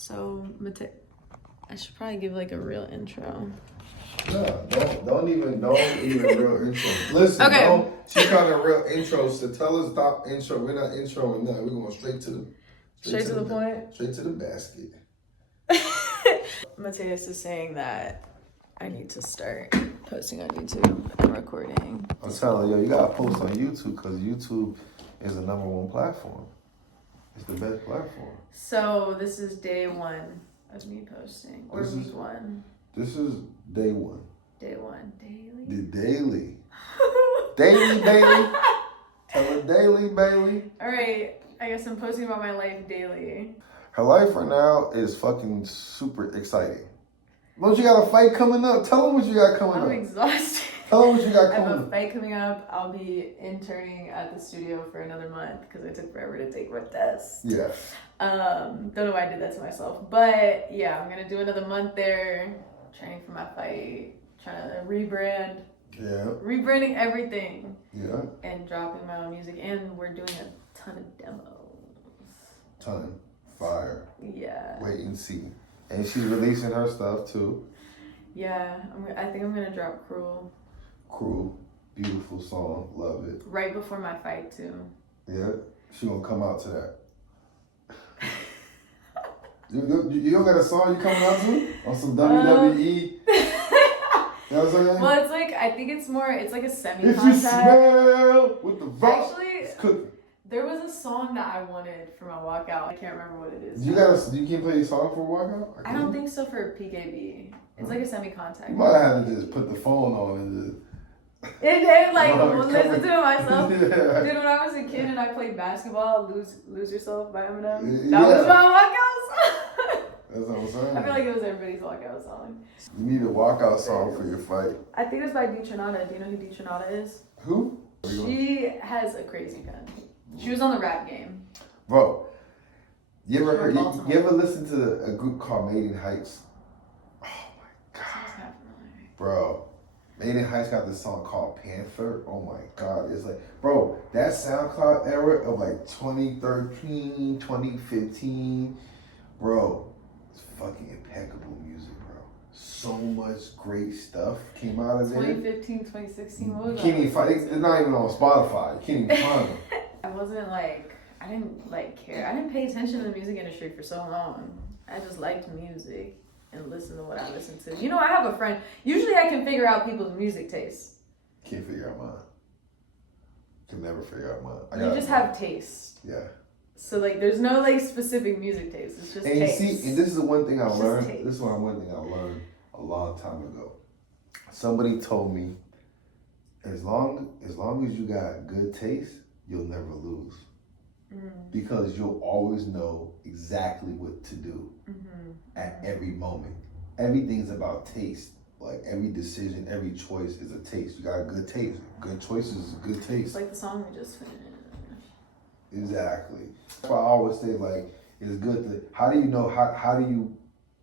So, I should probably give like a real intro. No, don't even real intro. Listen, okay. She got a real intro, so tell us stop intro. We're not introing nothing. We're going straight to the point. Straight to the basket. Mateus is saying that I need to start posting on YouTube and recording. I'm telling you, you gotta post on YouTube because YouTube is the #1 platform. It's the best platform. So this is day 1 of me posting, or week 1. This is day 1. Day 1, daily. The daily. Daily, Bailey. Tell her daily, Bailey. All right, I guess I'm posting about my life daily. Her life right now is fucking super exciting. Don't you got a fight coming up? Tell them what you got coming up. I'm exhausted. Tell them what you got coming up. I have a fight coming up. I'll be interning at the studio for another month because it took forever to take my test. Yeah. Don't know why I did that to myself. But yeah, I'm going to do another month there, training for my fight, trying to rebrand. Yeah. Rebranding everything. Yeah. And dropping my own music. And we're doing a ton of demos. Ton. Fire. Yeah. Wait and see. And she's releasing her stuff too. Yeah, I think I'm gonna drop Cruel. Cruel, beautiful song, love it. Right before my fight too. Yeah, she gonna come out to that. you don't got a song you coming out to on some WWE? You know what I'm saying? Well, it's like I think it's like a semi-contest. If you smell with the rock, actually, it's cooking. There was a song that I wanted for my walkout. I can't remember what it is. You can't play a song for a walkout? I don't think so for PKB. It's like a semi-contact. You might have to just put the phone on and just... It like listen to it myself. Yeah. Dude, when I was a kid and I played basketball, Lose Yourself by Eminem. That was my walkout song. That's what I'm saying. I feel like it was everybody's walkout song. You need a walkout song for your fight. I think it's by D Tronada. Do you know who D Tronada is? Who? She has a crazy pen. She was on the Rap Game. Bro, you ever listen to a group called Made in Heights? Oh my god. Bro, Made in Heights got this song called Panther. Oh my god. It's like, bro, that SoundCloud era of like 2013, 2015, bro, it's fucking impeccable music, bro. So much great stuff came out of there. 2015, 2016, what was that? Can't even find it's not even on Spotify. You can't even find them. I didn't care. I didn't pay attention to the music industry for so long. I just liked music and listened to what I listened to. You know, I have a friend. Usually I can figure out people's music tastes. Can't figure out mine. Can never figure out mine. You just have taste. Yeah. So like, there's no like specific music taste. It's just taste. And you see, and this is the one thing I learned. This is one thing I learned a long time ago. Somebody told me, as long as you got good taste, you'll never lose. Because you'll always know exactly what to do at every moment. Everything's about taste. Like every decision, every choice is a taste. You got a good taste. Good choices is good taste. It's like the song we just finished. Exactly. That's why I always say like it's good to how do you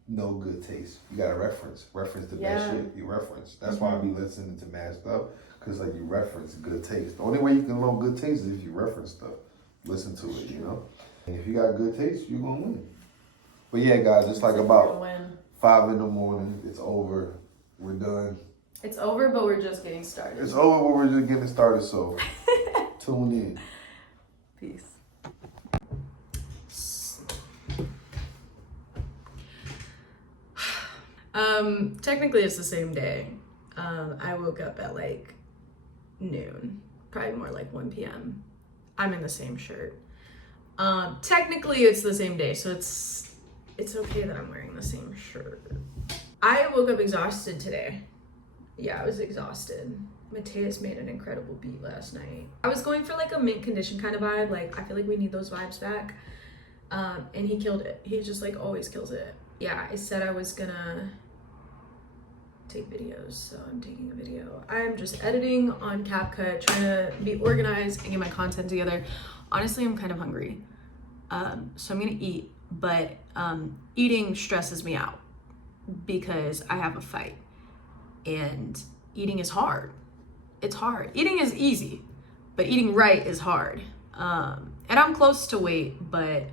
know good taste? You got to reference the best shit. You reference. That's why I be listening to mad stuff because like you reference good taste. The only way you can know good taste is if you reference stuff. Listen to it, you know? And if you got good taste, you're going to win. But yeah, guys, it's like about 5 in the morning. It's over. We're done. It's over, but we're just getting started. It's over, but we're just getting started, so tune in. Peace. Technically it's the same day. I woke up at like noon, probably more like 1 p.m. I'm in the same shirt. Technically it's the same day, so it's okay that I'm wearing the same shirt. I woke up exhausted today. Yeah, I was exhausted. Mateus made an incredible beat last night. I was going for like a mint condition kind of vibe. Like, I feel like we need those vibes back. And he killed it. He just like always kills it. Yeah, I said I was gonna take videos, so I'm taking a video. I'm just editing on CapCut, trying to be organized and get my content together. Honestly, I'm kind of hungry. So I'm gonna eat, but eating stresses me out because I have a fight and eating is hard. It's hard. Eating is easy, but eating right is hard. And I'm close to weight, but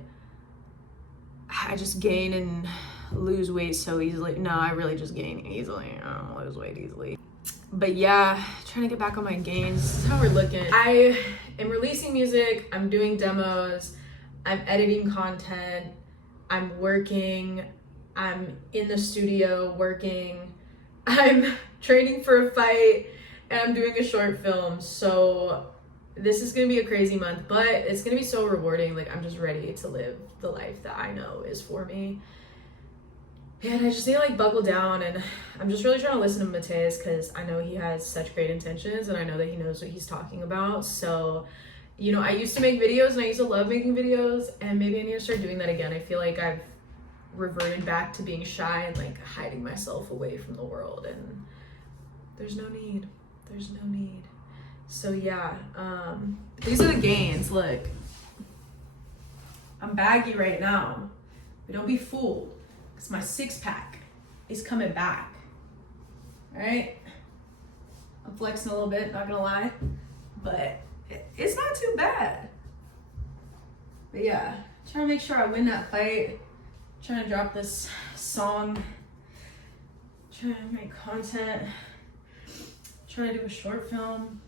I just gain and lose weight so easily. No, I really just gain easily. I don't lose weight easily. But yeah, trying to get back on my gains. This is how we're looking. I am releasing music. I'm doing demos. I'm editing content. I'm working. I'm in the studio working. I'm training for a fight. And I'm doing a short film. So this is gonna be a crazy month, but it's gonna be so rewarding. Like, I'm just ready to live the life that I know is for me. And I just need to like buckle down, and I'm just really trying to listen to Mateus because I know he has such great intentions and I know that he knows what he's talking about. So, you know, I used to make videos and I used to love making videos, and maybe I need to start doing that again. I feel like I've reverted back to being shy and like hiding myself away from the world, and there's no need. There's no need. So yeah, these are the gains. Look, I'm baggy right now, but don't be fooled. Because my 6-pack is coming back. Alright? I'm flexing a little bit, not gonna lie. But it's not too bad. But yeah, trying to make sure I win that fight. Trying to drop this song. Trying to make content. Trying to do a short film.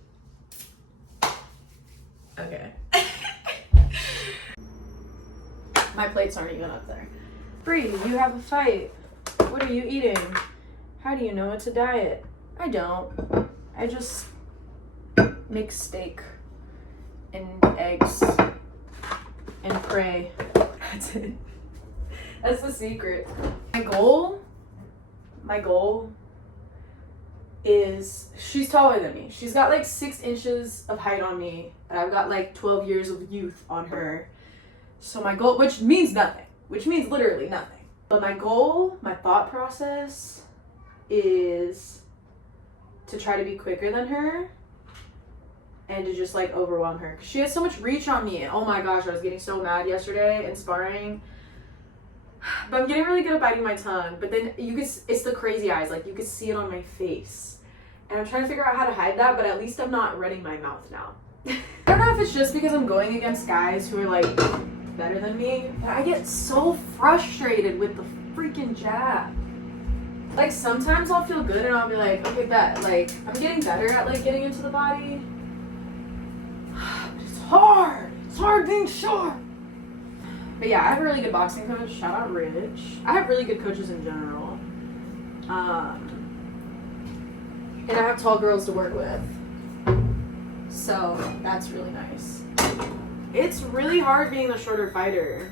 Okay. My plates aren't even up there. Bree, you have a fight. What are you eating? How do you know it's a diet? I don't. I just make steak and eggs and pray. That's it. That's the secret. My goal is, she's taller than me. She's got like 6 inches of height on me, and I've got like 12 years of youth on her. So my goal, which means nothing. Which means literally nothing. But my goal, my thought process is to try to be quicker than her and to just like overwhelm her. 'Cause she has so much reach on me. And oh my gosh, I was getting so mad yesterday in sparring. But I'm getting really good at biting my tongue. But then it's the crazy eyes. Like, you could see it on my face. And I'm trying to figure out how to hide that, but at least I'm not running my mouth now. I don't know if it's just because I'm going against guys who are like better than me, but I get so frustrated with the freaking jab. Like, sometimes I'll feel good and I'll be like, okay, bet, like, I'm getting better at like getting into the body. But it's hard being sharp. But yeah, I have a really good boxing coach. Shout out Rich. I have really good coaches in general. And I have tall girls to work with. So that's really nice. It's really hard being the shorter fighter.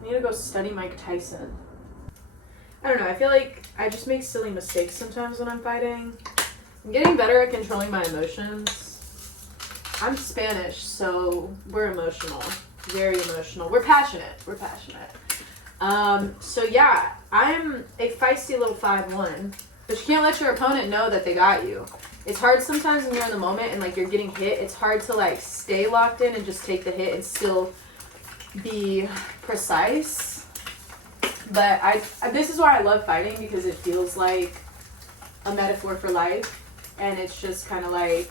I need to go study Mike Tyson. I don't know, I feel like I just make silly mistakes sometimes when I'm fighting. I'm getting better at controlling my emotions. I'm Spanish, so we're emotional. Very emotional. We're passionate. So yeah, I'm a feisty little 5'1", but you can't let your opponent know that they got you. It's hard sometimes when you're in the moment and like you're getting hit. It's hard to like stay locked in and just take the hit and still be precise. But this is why I love fighting, because it feels like a metaphor for life. And it's just kind of like,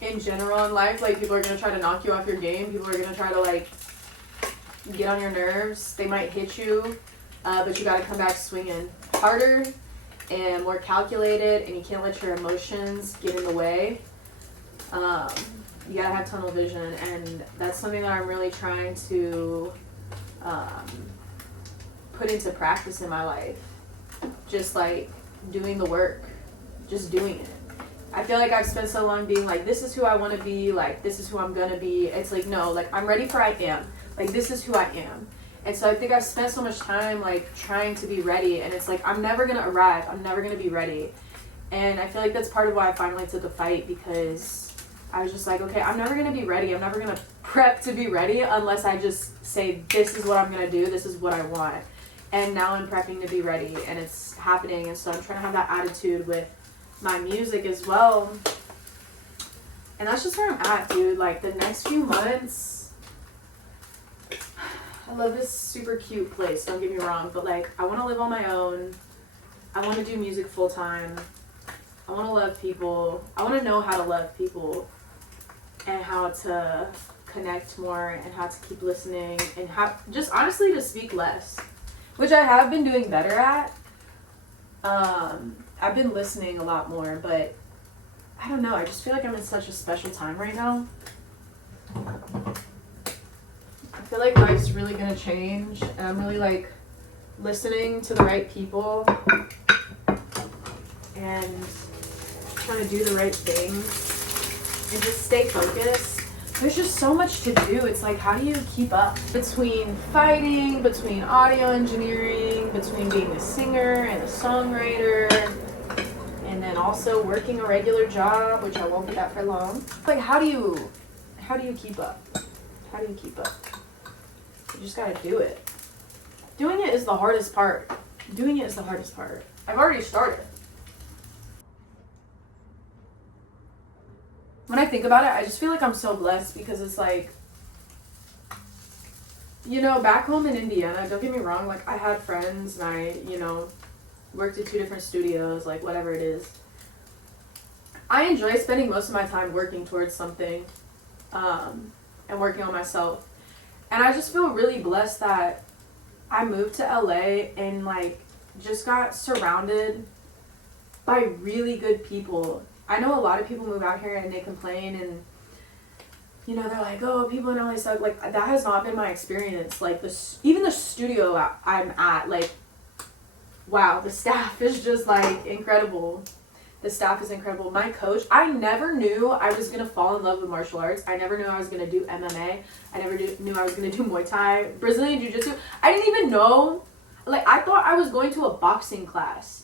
in general in life, like, people are going to try to knock you off your game. People are going to try to like get on your nerves. They might hit you, but you got to come back swinging harder and more calculated, and you can't let your emotions get in the way. You gotta have tunnel vision, and that's something that I'm really trying to put into practice in my life. Just like doing the work, just doing it. I feel like I've spent so long being like, this is who I want to be, like, this is who I'm gonna be. It's like, no, like, I'm ready for I am. Like, this is who I am. And so I think I've spent so much time like trying to be ready, and it's like, I'm never gonna arrive. I'm never gonna be ready. And I feel like that's part of why I finally took a fight, because I was just like, okay, I'm never gonna be ready. I'm never gonna prep to be ready unless I just say, this is what I'm gonna do. This is what I want. And now I'm prepping to be ready, and it's happening. And so I'm trying to have that attitude with my music as well. And that's just where I'm at, dude. Like, the next few months, I love this super cute place, don't get me wrong, but like, I want to live on my own. I want to do music full time. I want to love people. I want to know how to love people and how to connect more and how to keep listening and how just honestly to speak less, which I have been doing better at. I've been listening a lot more, but I don't know. I just feel like I'm in such a special time right now. I feel like life's really gonna change, and I'm really like listening to the right people and trying to do the right things and just stay focused. There's just so much to do. It's like, how do you keep up between fighting, between audio engineering, between being a singer and a songwriter, and then also working a regular job, which I won't be at for long. Like, how do you keep up? How do you keep up? You just gotta do it. Doing it is the hardest part. Doing it is the hardest part. I've already started. When I think about it, I just feel like I'm so blessed because it's like, you know, back home in Indiana, don't get me wrong, like I had friends and I, you know, worked at 2 different studios, like whatever it is. I enjoy spending most of my time working towards something and working on myself. And I just feel really blessed that I moved to LA and like just got surrounded by really good people. I know a lot of people move out here and they complain and, you know, they're like, oh, people in LA suck. Like, that has not been my experience. Like, even the studio I'm at, like, wow, the staff is just, like, incredible. The staff is incredible. My coach, I never knew I was going to fall in love with martial arts. I never knew I was going to do MMA. I never knew I was going to do Muay Thai, Brazilian Jiu-Jitsu. I didn't even know. Like, I thought I was going to a boxing class.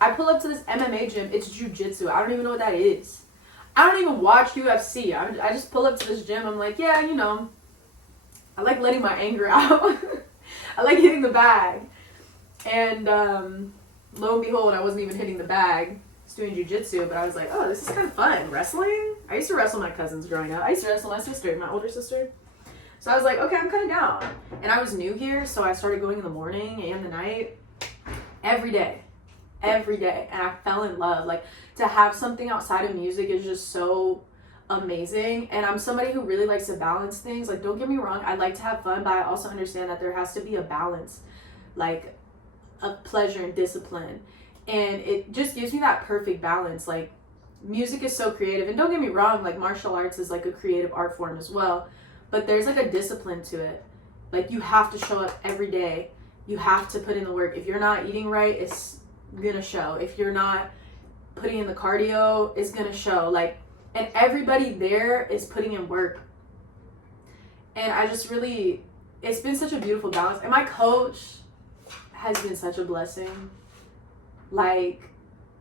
I pull up to this MMA gym. It's Jiu-Jitsu. I don't even know what that is. I don't even watch UFC. I just pull up to this gym. I'm like, yeah, you know, I like letting my anger out. I like hitting the bag. And lo and behold, I wasn't even hitting the bag. I was doing jiu-jitsu, but I was like, oh, this is kind of fun. Wrestling? I used to wrestle my cousins growing up. I used to wrestle my sister, my older sister. So I was like, okay, I'm kind of down. And I was new here, so I started going in the morning and the night. Every day. And I fell in love. Like, to have something outside of music is just so amazing. And I'm somebody who really likes to balance things. Like, don't get me wrong, I like to have fun, but I also understand that there has to be a balance, like of pleasure and discipline. And it just gives me that perfect balance. Like, music is so creative, and don't get me wrong, like martial arts is like a creative art form as well, but there's like a discipline to it. Like, you have to show up every day. You have to put in the work. If you're not eating right, it's gonna show. If you're not putting in the cardio, it's gonna show. Like, and everybody there is putting in work. And I just really, it's been such a beautiful balance. And my coach has been such a blessing. Like,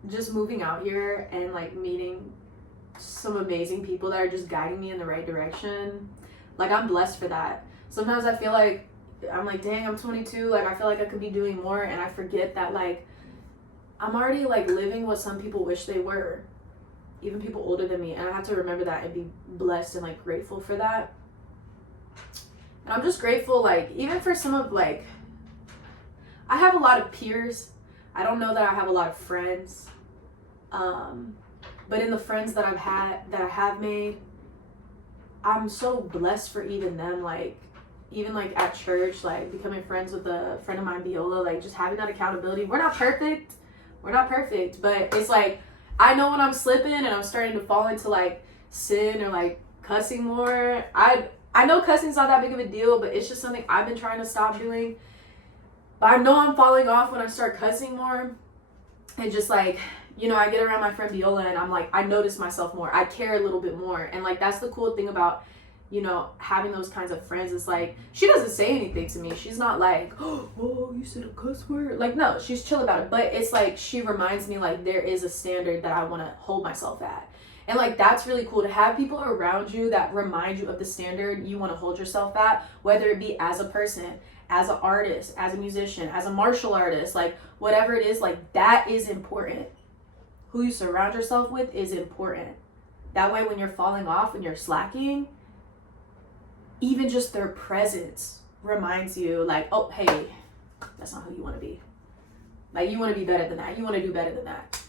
just moving out here and like meeting some amazing people that are just guiding me in the right direction. Like, I'm blessed for that. Sometimes I feel like I'm like, dang, I'm 22. Like, I feel like I could be doing more, and I forget that like I'm already like living what some people wish they were, even people older than me. And I have to remember that and be blessed and like grateful for that. And I'm just grateful, like, even for some of like, I have a lot of peers. I don't know that I have a lot of friends. But in the friends that I have made, I'm so blessed for even them. Like, even like at church, like becoming friends with a friend of mine, Viola, like just having that accountability. We're not perfect, but it's like, I know when I'm slipping and I'm starting to fall into like sin or like cussing more. I know cussing's not that big of a deal, but it's just something I've been trying to stop doing. But I know I'm falling off when I start cussing more. And just like, you know, I get around my friend Viola and I'm like, I notice myself more. I care a little bit more. And like, that's the cool thing about, you know, having those kinds of friends. It's like, she doesn't say anything to me. She's not like, oh, you said a cuss word. Like, no, she's chill about it. But it's like, she reminds me like there is a standard that I want to hold myself at. And like, that's really cool to have people around you that remind you of the standard you want to hold yourself at, whether it be as a person, as an artist, as a musician, as a martial artist, like whatever it is, like that is important. Who you surround yourself with is important. That way when you're falling off, when you're slacking, even just their presence reminds you like, oh, hey, that's not who you want to be. Like, you want to be better than that. You want to do better than that.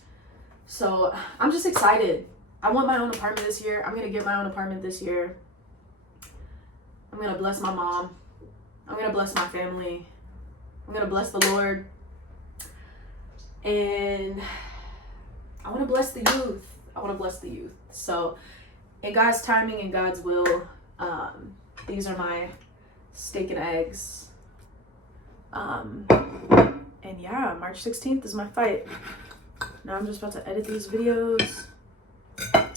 So I'm just excited. I want my own apartment this year. I'm going to get my own apartment this year. I'm gonna bless my mom. I'm gonna bless my family. I'm gonna bless the Lord. And I wanna bless the youth. I wanna bless the youth. So in God's timing and God's will, these are my steak and eggs. And yeah, March 16th is my fight. Now I'm just about to edit these videos and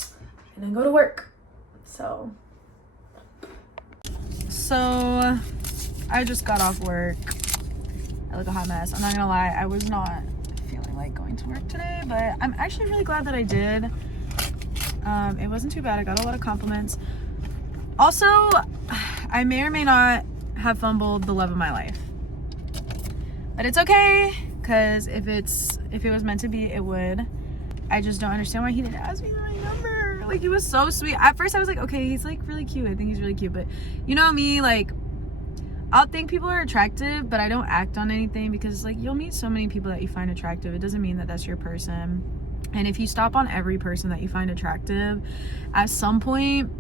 then go to work. So I just got off work. I look a hot mess. I'm not gonna lie, I was not feeling like going to work today, but I'm actually really glad that I did. It wasn't too bad. I got a lot of compliments. Also, I may or may not have fumbled the love of my life, but it's okay, because if it was meant to be, it would. I just don't understand why he didn't ask me for my number. Like, he was so sweet. At first I was like, okay, he's like really cute. I think he's really cute, but you know me, like, I'll think people are attractive, but I don't act on anything, because like, you'll meet so many people that you find attractive. It doesn't mean that that's your person. And if you stop on every person that you find attractive, at some point,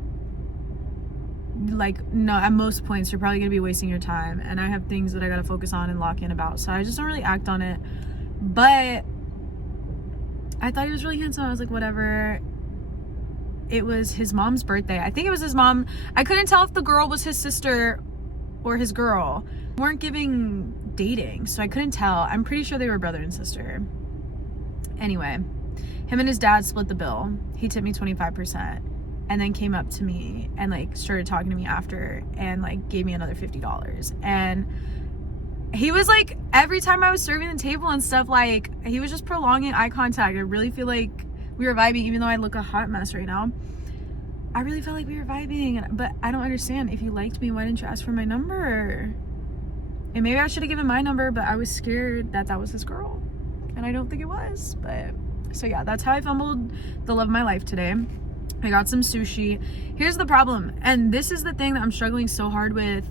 like, no, at most points, you're probably gonna be wasting your time. And I have things that I gotta focus on and lock in about, so I just don't really act on it. But I thought he was really handsome. I was like, whatever. It was his mom's birthday. I think it was his mom. I couldn't tell if the girl was his sister or his girl. We weren't giving dating, so I couldn't tell. I'm pretty sure they were brother and sister. Anyway, him and his dad split the bill. He tipped me 25%, and then came up to me and like started talking to me after, and like gave me another $50. And he was like, every time I was serving the table and stuff, like, he was just prolonging eye contact. I really feel like we were vibing, even though I look a hot mess right now. I really felt like we were vibing, but I don't understand. If you liked me, why didn't you ask for my number? And maybe I should have given my number, but I was scared that that was his girl, and I don't think it was. But so yeah, that's how I fumbled the love of my life today. I got some sushi. Here's the problem, and this is the thing that I'm struggling so hard with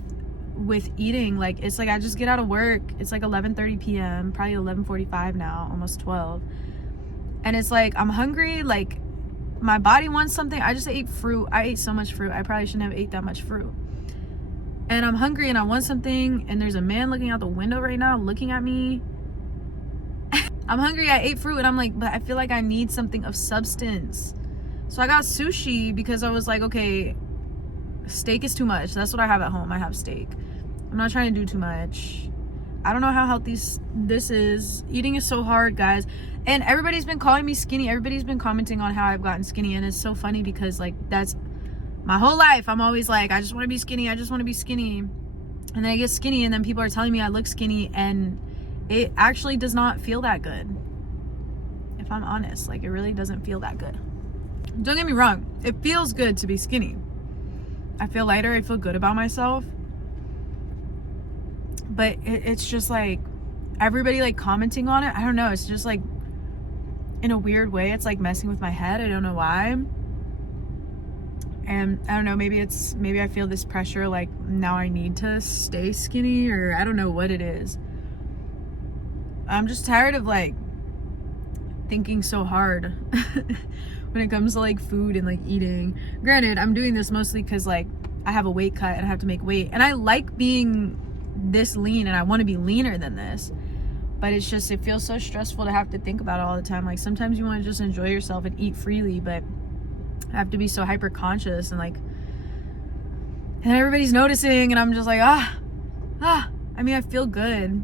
eating. Like, it's like I just get out of work, it's like 11:30 p.m, probably 11:45 now, almost 12, and it's like I'm hungry. Like, my body wants something. I just ate fruit. I ate so much fruit. I probably shouldn't have ate that much fruit. And I'm hungry and I want something, and there's a man looking out the window right now looking at me. I'm hungry, I ate fruit, and I'm like, but I feel like I need something of substance. So I got sushi because I was like, okay, steak is too much. That's what I have at home. I have steak. I'm not trying to do too much. I don't know how healthy this is. Eating is so hard, guys. And everybody's been calling me skinny. Everybody's been commenting on how I've gotten skinny. And it's so funny because, like, that's my whole life. I'm always like, I just want to be skinny. I just want to be skinny. And then I get skinny, and then people are telling me I look skinny. And it actually does not feel that good. If I'm honest, like, it really doesn't feel that good. Don't get me wrong. It feels good to be skinny. I feel lighter. I feel good about myself. But it's just like everybody like commenting on it. I don't know. It's just like, in a weird way, it's like messing with my head. I don't know why. And I don't know, maybe I feel this pressure, like now I need to stay skinny, or I don't know what it is. I'm just tired of like thinking so hard when it comes to like food and like eating. Granted, I'm doing this mostly because like I have a weight cut and I have to make weight, and I like being this lean and I want to be leaner than this, but it's just, it feels so stressful to have to think about it all the time. Like, sometimes you want to just enjoy yourself and eat freely, but I have to be so hyper conscious, and like, and everybody's noticing, and I'm just like, I mean, I feel good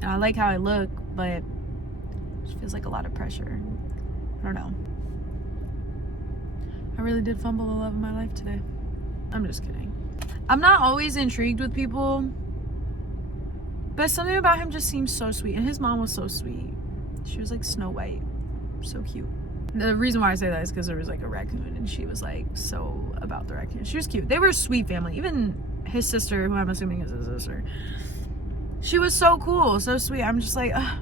and I like how I look, but it just feels like a lot of pressure. I don't know. I really did fumble the love of my life today. I'm just kidding. I'm not always intrigued with people, but something about him just seems so sweet. And his mom was so sweet. She was like Snow White. So cute. The reason why I say that is because there was like a raccoon, and she was like so about the raccoon. She was cute. They were a sweet family. Even his sister, who I'm assuming is his sister, she was so cool, so sweet. I'm just like, ugh,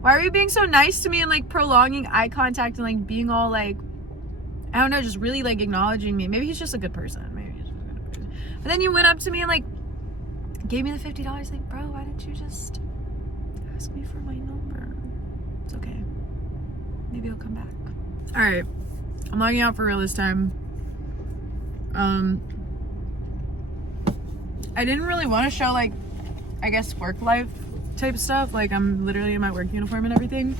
why are you being so nice to me and like prolonging eye contact and like being all like, I don't know, just really like acknowledging me. Maybe he's just a good person. Maybe he's just a good person. But then you went up to me and like gave me the $50. Like, bro, why didn't you just ask me for my number? It's okay. Maybe he'll come back. All right, I'm logging out for real this time. I didn't really want to show like, I guess, work life type stuff. Like I'm literally in my work uniform and everything.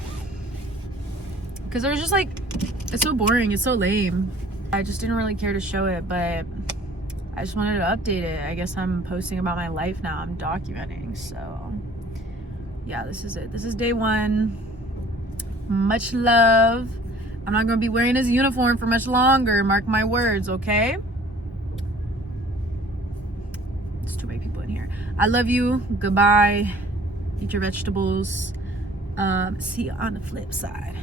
Because it was just like, it's so boring, it's so lame. I just didn't really care to show it, but I just wanted to update it. I guess I'm posting about my life now. I'm documenting. So yeah, this is it. This is day 1. Much love. I'm not going to be wearing his uniform for much longer. Mark my words, okay? There's too many people in here. I love you. Goodbye. Eat your vegetables. See you on the flip side.